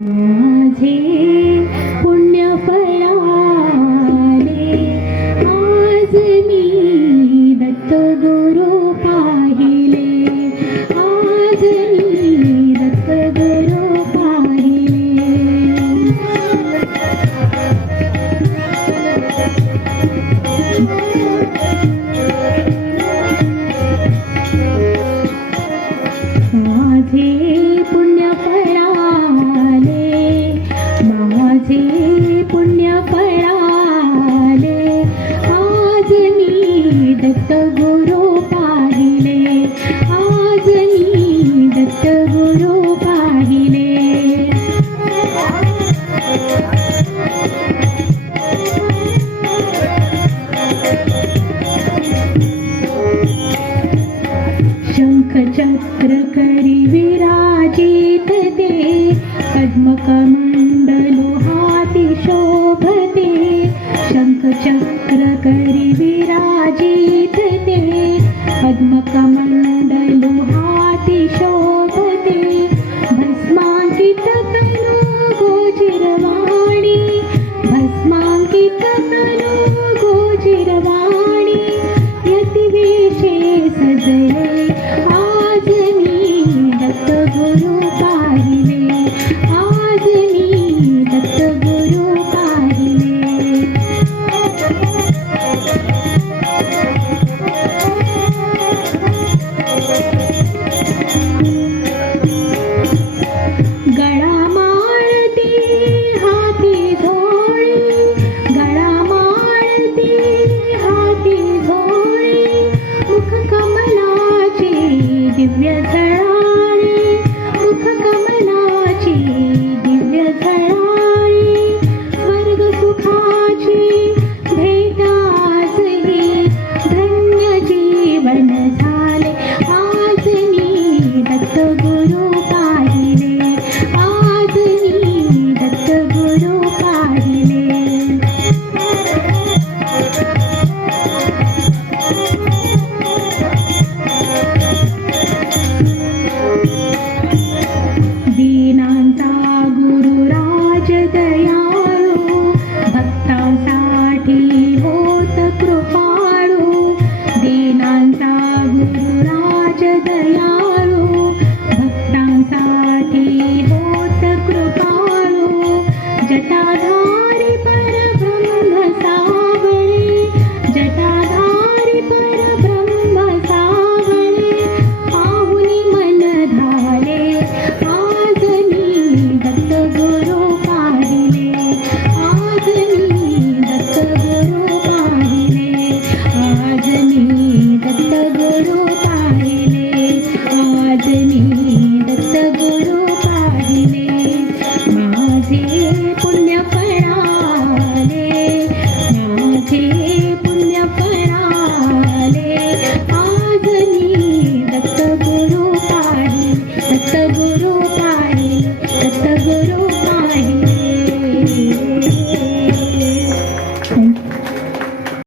माझे पुण्य फळाले, आज मी दत्त गुरु पाहिले, आज मी दत्त गुरु पाहिले. माझे पुण्य फळाले, माझे पुण्य फळाले, आज मी दत्त गुरु पाहिले, आज मी दत्त गुरु पाहिले. शंख चक्र करी विराजित ते, पद्म कमळ